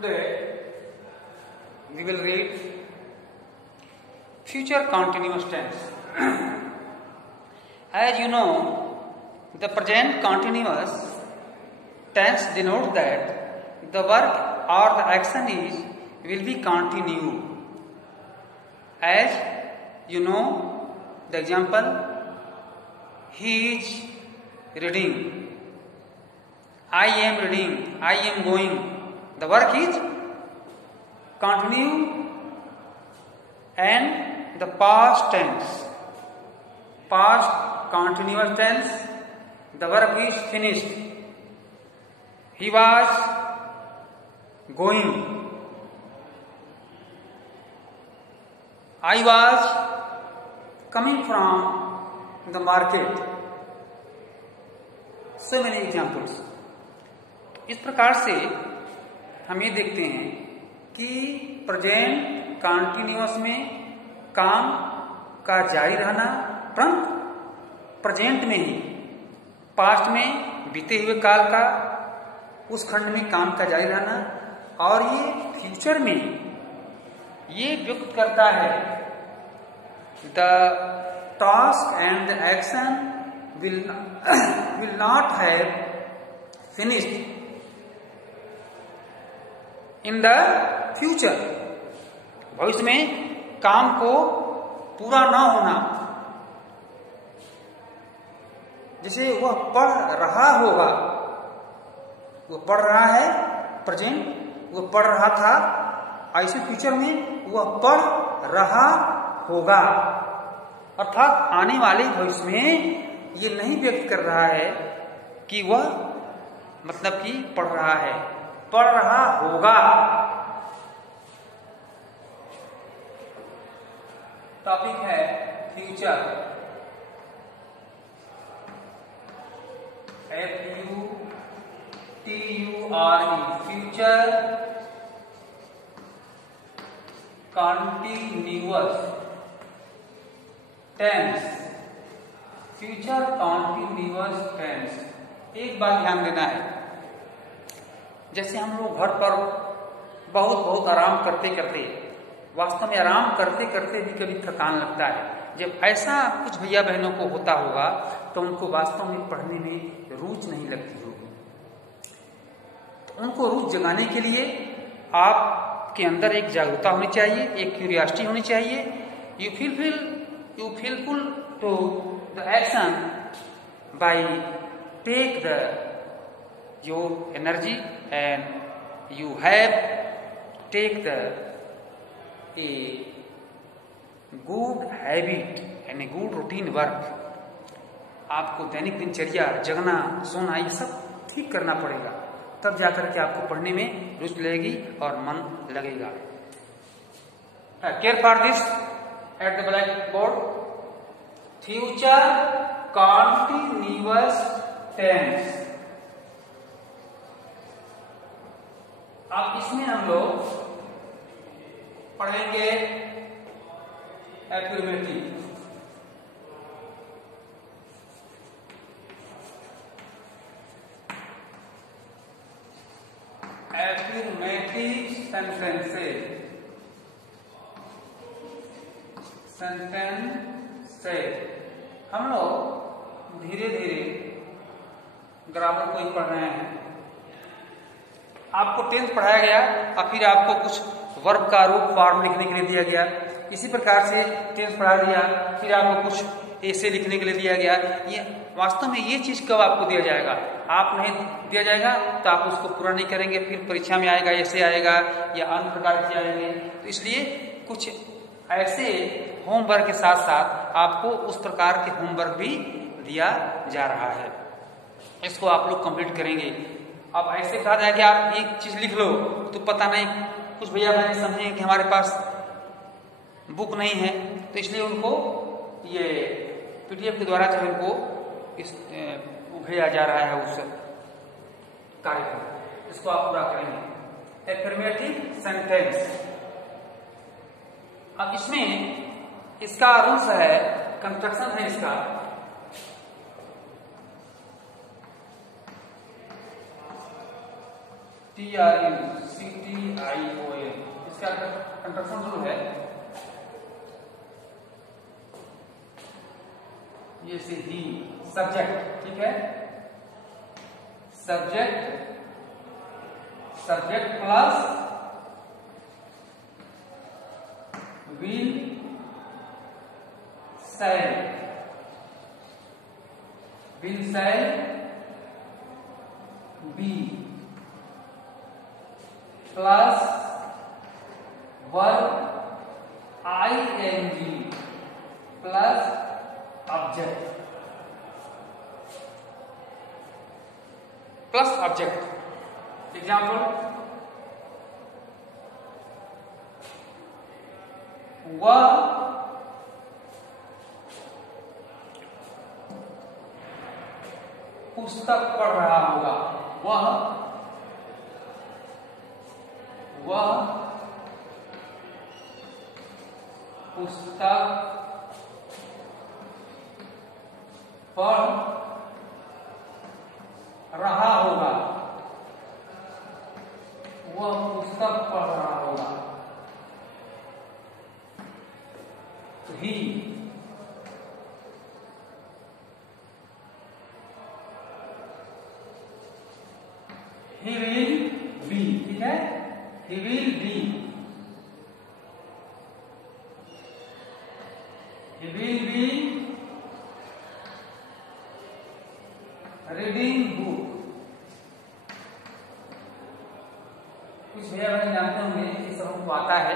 Today we will read future continuous tense. As you know, the present continuous tense denotes that the work or the action will be continued. As you know, the example, he is reading, I am reading, I am going. The work is continue, and the past tense, past continuous tense, the work is finished. He was going, I was coming from the market. So many examples. इस प्रकार से हम ये देखते हैं कि present continuous में काम का जारी रहना, परंतु प्रेजेंट में ही पास्ट में बीते हुए काल का उस खंड में काम का जारी रहना, और ये फ्यूचर में ये व्यक्त करता है the task and the action will not have finished in the future. भविष्य में काम को पूरा ना होना. जैसे वह पढ़ रहा होगा, वह पढ़ रहा है प्रेजेंट, वह पढ़ रहा था, ऐसे फ्यूचर में वह पढ़ रहा होगा. अर्थात आने वाले भविष्य में ये नहीं व्यक्त कर रहा है कि वह मतलब कि पढ़ रहा है, पढ़ रहा होगा. टॉपिक है future. FUTURE, future continuous tense. Future continuous tense. एक बात ध्यान देना है, जैसे हम लोग घर पर बहुत आराम करते करते, वास्तव में आराम करते करते भी कभी थकान लगता है. जब ऐसा कुछ भैया बहनों को होता होगा तो उनको वास्तव में पढ़ने में रुचि नहीं लगती होगी. तो उनको रुचि जगाने के लिए आपके अंदर एक जागरूकता होनी चाहिए, एक क्यूरियोसिटी होनी चाहिए. You feelful to the action by take the your energy, and you have take a good habit and a good routine work. आपको दैनिक दिनचर्या, जगना, सोना, ये सब ठीक करना पड़ेगा, तब जाकर के आपको पढ़ने में रुचि लगेगी और मन लगेगा. Care for this at the blackboard. Future continuous tense. अब इसमें हम लोग पढ़ेंगे एफर्मेटिव. Affirmative sentences. हम लोग धीरे धीरे ग्रामर को ही पढ़ रहे हैं. आपको टेंस पढ़ाया गया और फिर आपको कुछ वर्ब का रूप फॉर्म लिखने के लिए दिया गया. इसी प्रकार से टेंस पढ़ा दिया, फिर आपको कुछ ऐसे लिखने के लिए दिया गया. ये वास्तव में ये चीज कब आपको दिया जाएगा? आप नहीं दिया जाएगा तो आप उसको पूरा नहीं करेंगे, फिर परीक्षा में आएगा, ऐसे आएगा या अन्य प्रकार से आएंगे. तो इसलिए कुछ ऐसे होमवर्क के साथ साथ आपको उस प्रकार के होमवर्क भी दिया जा रहा है. इसको आप लोग कंप्लीट करेंगे. अब ऐसे कहा जाए कि आप एक चीज लिख लो, तो पता नहीं, कुछ भैया बहन समझेंगे कि हमारे पास बुक नहीं है, तो इसलिए उनको ये पीडीएफ के द्वारा जो उनको इस भेजा जा रहा है उस कार्य को. इसको आप पूरा करेंगे. Affirmative sentence. अब इसमें इसका रूल्स है, कंस्ट्रक्शन है इसका. TRU CTION, इसका कंस्ट्रक्शन रूल है ये से ही सब्जेक्ट, ठीक है, subject plus will shall be plus verb ING plus object example, वह पुस्तक पढ़ रहा होगा, वह पुस्तक पढ़ रहा होगा, वह पुस्तक पढ़ रहा होगा। ही विल बी, ठीक है, he will be reading book. कुछ भैया बहन जानते होंगे ये सब हमको आता है,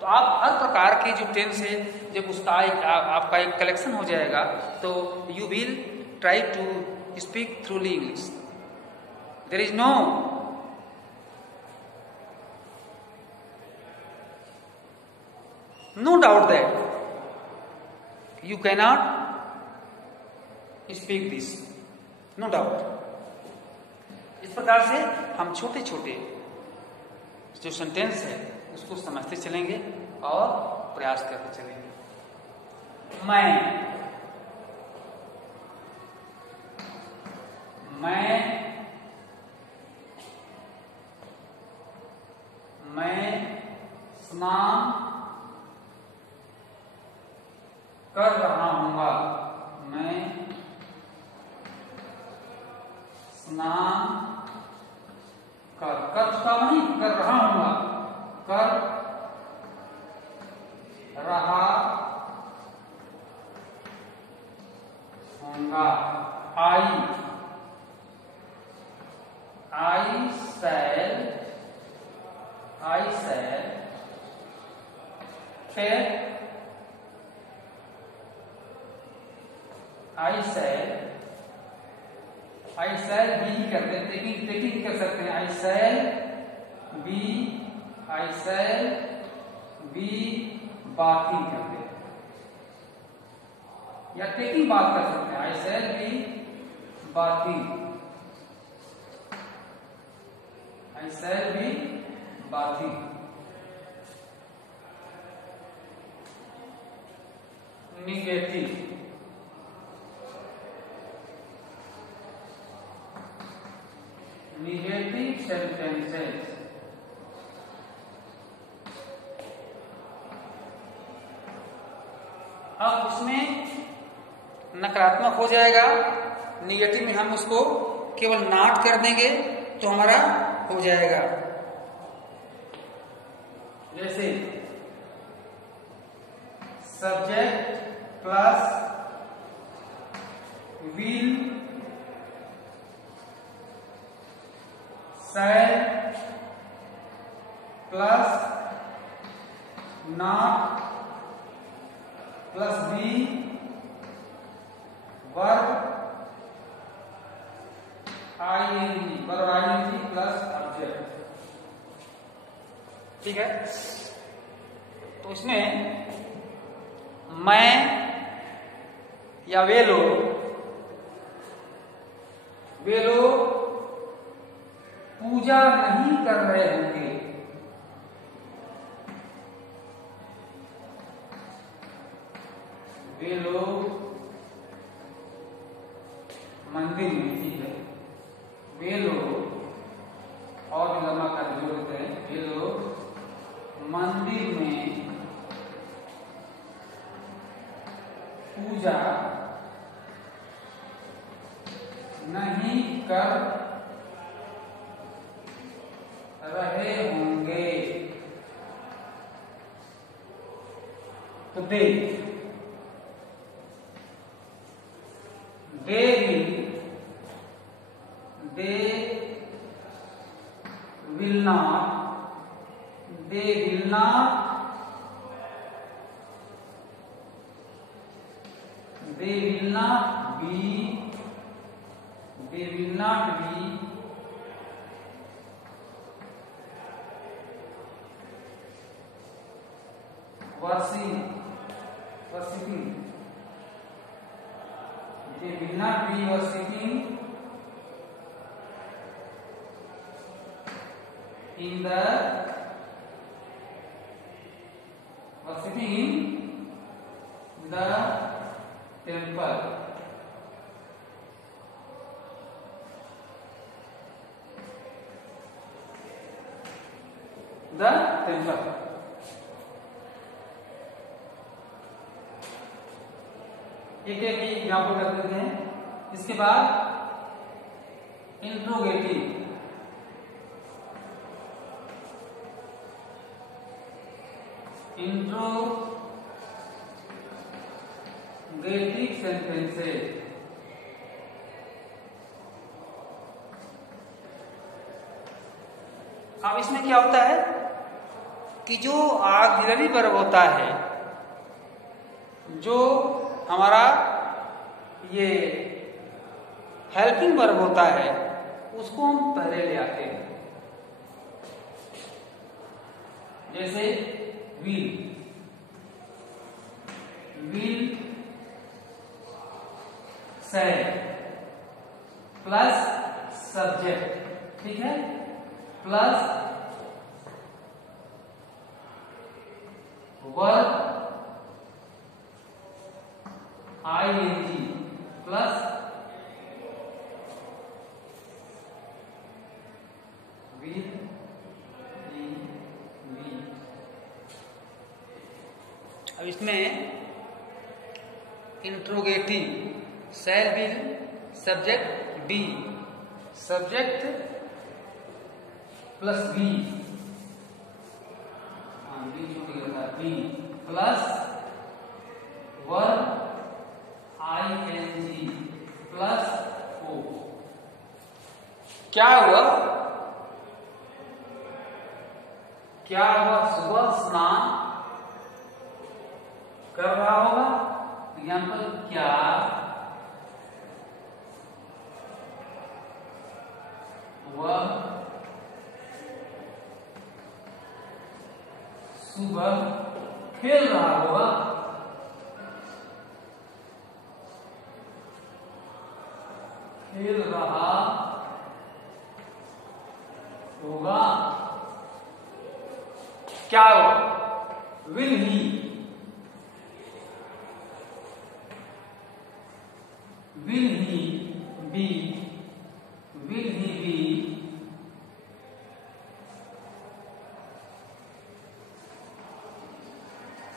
तो आप हर प्रकार के जो टेंस है जब उसका आपका एक कलेक्शन हो जाएगा तो you will try to speak thoroughly English. There is no doubt that you cannot speak this, no doubt। इस प्रकार से हम छोटे छोटे जो सेंटेंस है उसको समझते चलेंगे और प्रयास करते चलेंगे। मैं स्नान कर रहा हूँगा, मैं स्नान कर चुका नहीं, कर रहा हूँगा, कर रहा हूँगा। I shall take, I shall be करते हैं, टेकिंग कर सकते हैं। I shall be बाथिंग करते हैं या टेकिंग बात कर सकते हैं। I shall be bathing, negative sentences, अब उसमें नकारात्मक हो जाएगा, निगेटिव में हम उसको केवल नॉट कर देंगे तो हमारा हो जाएगा। जैसे subject plus will shall plus not plus be verb ING plus object, ठीक है। तो इसमें मैं या वे लोग पूजा नहीं कर रहे होंगे, वे लोग मंदिर में, ठीक है, वे लोग और लम्बा कर जोड़ देते हैं कर रहे होंगे। तो दे will not be worshipping. They will not be worshipping in the temple. The temple. एक एक एग्जाम्पल कर देते हैं। इसके बाद इंट्रोगेटिव, सेंटेंसेस। अब इसमें क्या होता है कि जो ऑक्सिलरी वर्ब होता है, जो हमारा ये हेल्पिंग वर्ब होता है, उसको हम पहले ले आते हैं। जैसे विल सेड प्लस सब्जेक्ट, ठीक है, plus verb ing plus will be. अब इसमें interrogative shall will subject be, subject plus be, be plus verb ing plus O. क्या हुआ? सुबह स्नान कर रहा होगा। एग्जाम्पल क्या वह सुबह खेल रहा होगा। क्या हुआ? Will he be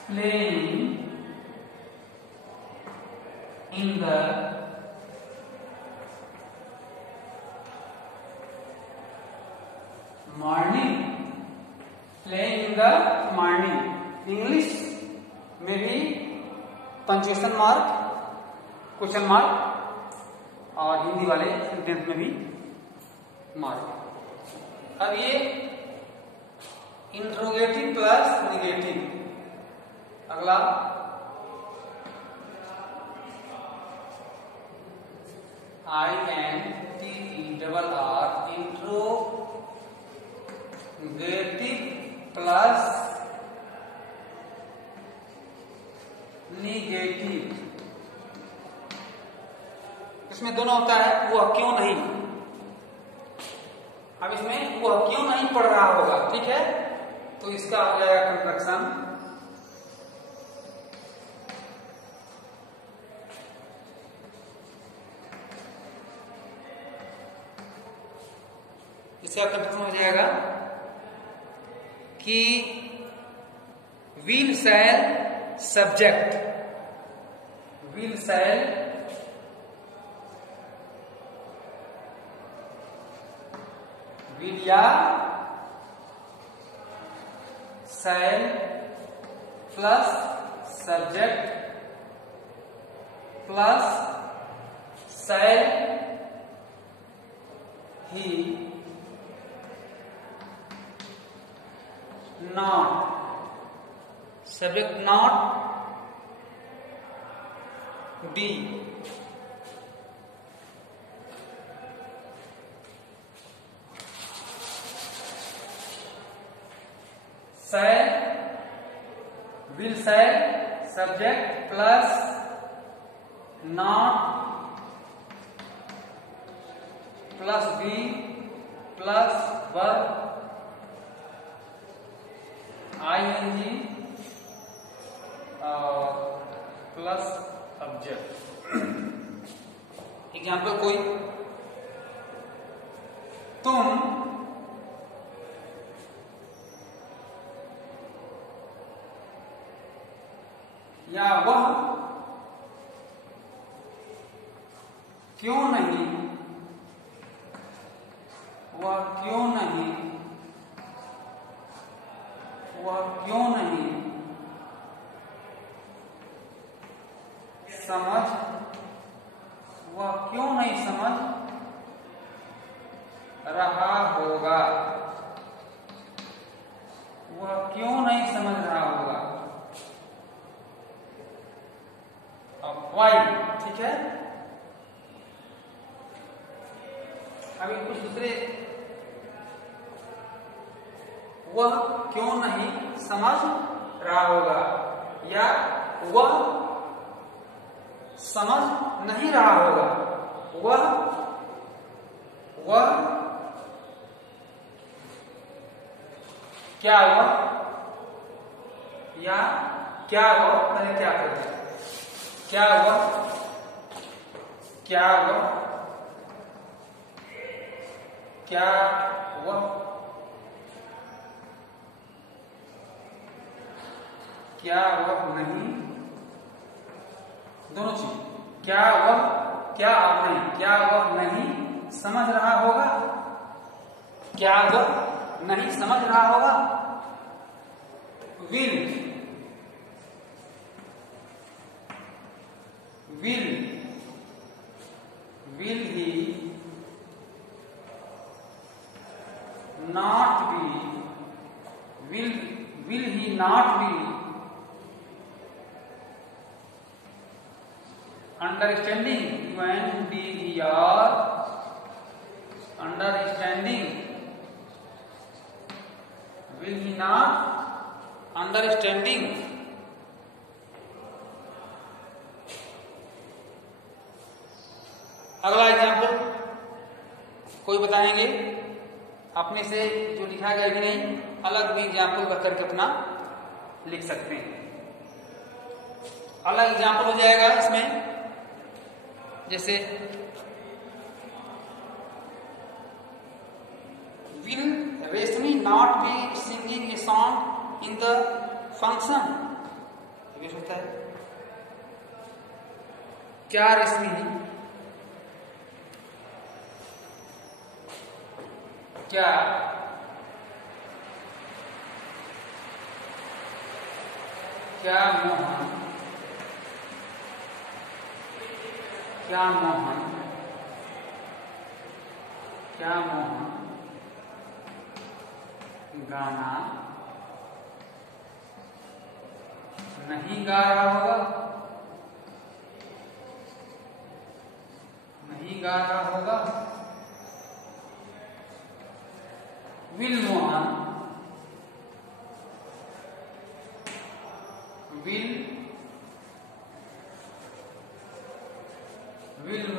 playing in the morning, playing in the morning। English में भी पंक्चुएशन मार्क, क्वेश्चन मार्क, और हिंदी वाले सेंटेंस में भी मार्क। अब ये इंट्रोगेटिव प्लस निगेटिव। अगला INTERR इंट्रोगेटिव प्लस निगेटिव। इसमें दोनों होता है वह क्यों नहीं। अब इसमें वह क्यों नहीं पढ़ रहा होगा, ठीक है, तो इसका हो जाएगा कंस्ट्रक्शन इसका कंस्ट्रक्शन हो जाएगा कि will shall subject, will shall will या shall plus subject plus shall he not subject not be shall will shall subject plus not plus be plus verb ING और प्लस ऑब्जेक्ट। एग्जाम्पल कोई, तुम या वह क्यों नहीं, वह क्यों नहीं, वह क्यों नहीं समझ, वह क्यों नहीं समझ रहा होगा, वह क्यों नहीं समझ रहा होगा। अब वाई, ठीक है। अभी कुछ दूसरे, वह क्यों नहीं समझ रहा होगा या वह समझ नहीं रहा होगा, वह क्या वह या क्या वह, पहले क्या करते हैं, क्या वह, क्या वह, क्या वह, क्या वह नहीं, दोनों चीज, क्या वह, क्या आप नहीं, क्या वह नहीं समझ रहा होगा, क्या वह नहीं समझ रहा होगा। Will, will, will he not be, will he not be understanding, UNDER, understanding, will he not understanding, अगला एग्जाम्पल कोई बताएंगे, अपने से जो लिखा गया भी नहीं, अलग भी एग्जाम्पल बता करके अपना लिख सकते हैं। अलग एग्जाम्पल हो जाएगा इसमें, जैसे will Reshmi not be singing a song in the function, ये होता है। क्या रेशमी क्या क्या मोहन, क्या मोहन, क्या मोहन गाना नहीं गा रहा होगा, नहीं गा रहा होगा। Will Mohan, will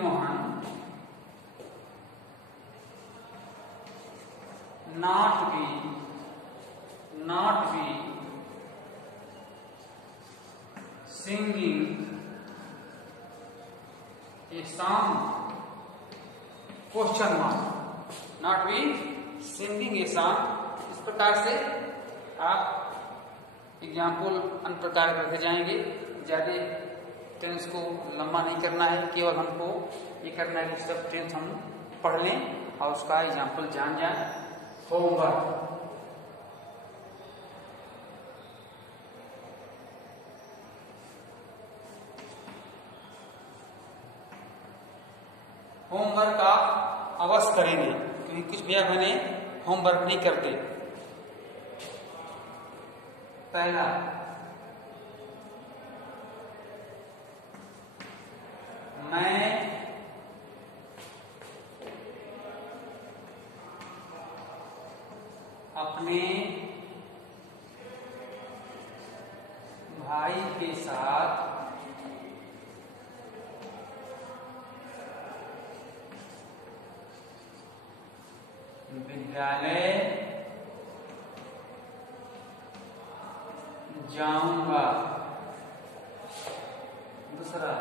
Mohan not be singing a song, question mark, not be singing a song। इस प्रकार से आप एग्जाम्पल अन्य प्रकार करते जाएंगे। ज्यादा टेंस को लंबा नहीं करना है, केवल हमको ये करना है कि सब टेंस हम पढ़ लें और उसका एग्जाम्पल जान जाए। होमवर्क। होमवर्क आप अवश्य करेंगे, क्योंकि कुछ भैया बहने होमवर्क नहीं करते। पहला, मैं अपने भाई के साथ विद्यालय जाऊंगा। दूसरा,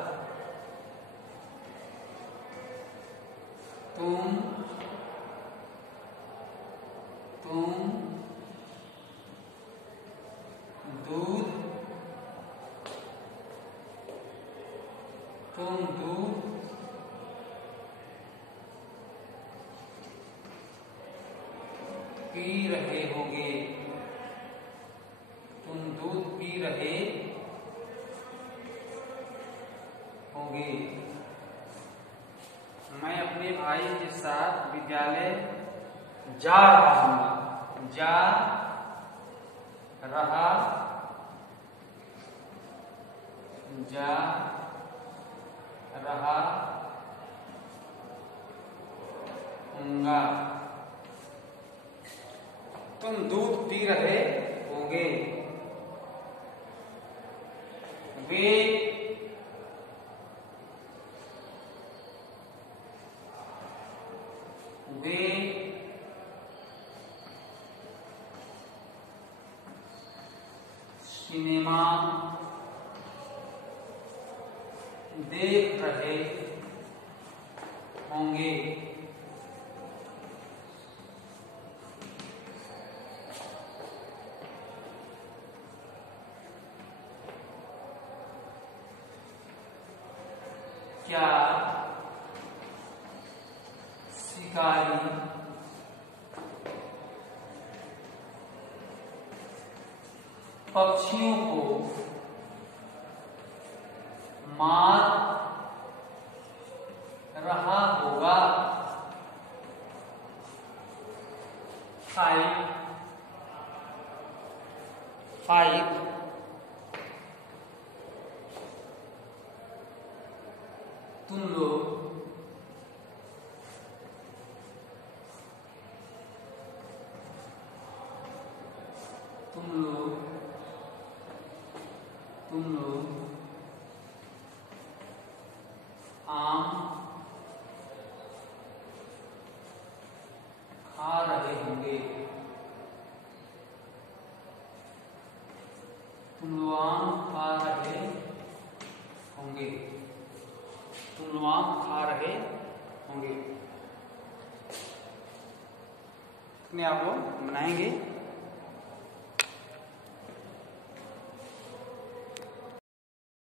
तुम दूध पी रहे होगे। तुम दूध पी रहे होगे। मैं अपने भाई के साथ विद्यालय जा रहा हूँ। जा रहा हूँगा। तुम दूध पी रहे होगे। वे सिनेमा देख रहे होंगे। क्या शिकारी पक्षियों को मार रहा होगा? 5 तुम लोग आम खा रहे होंगे। तुम लोग आम खा रहे होंगे। तुम लोग आम खा रहे होंगे। अपने आप लोग बनाएंगे।